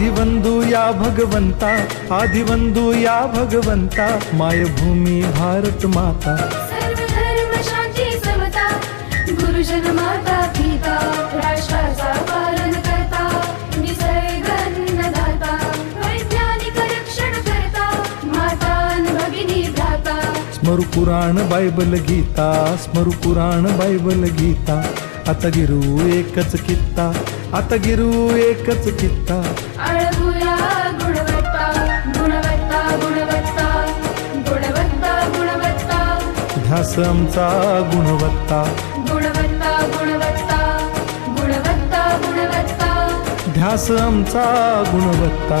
आदिवंदू या भगवंता आदिवंदू या भगवंता मायभूमी भारत माता। सर्व धर्म शांती समता गुरुजन माता पिता राष्ट्राचा पालन करता निसर्ग अन्नदाता वैज्ञानिक रक्षण करता माता अन भगिनी भ्राता। स्मरु पुराण बायबल गीता स्मरु पुराण बायबल गीता। आता गिरू एकच कित्ता आता गिरू एकच कित्ता। ध्यास आमचा गुणवत्ता. गुणवत्ता गुणवत्ता गुणवत्ता गुणवत्ता. ध्यास आमचा गुणवत्ता.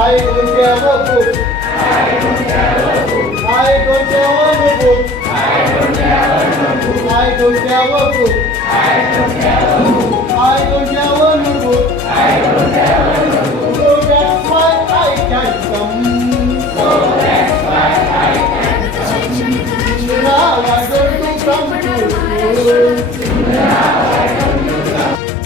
I don't have a book. I don't have a book. I don't have a book. I don't a book. I don't a book. I don't have a book. I don't a book. I don't a book.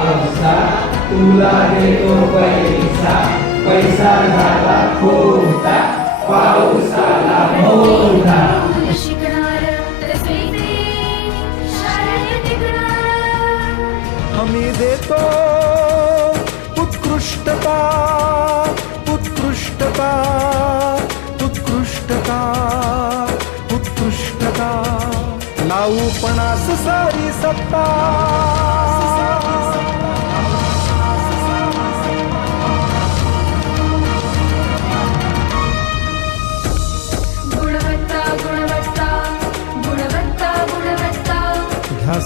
पैसा तुला देतो पैसा. पैसा झाला खोटा पाऊसाला मोठा. मुलं हमी देतो उत्कृष्टता उत्कृष्टता उत्कृष्टता उत्कृष्टता. लावू पणास सारी सत्ता.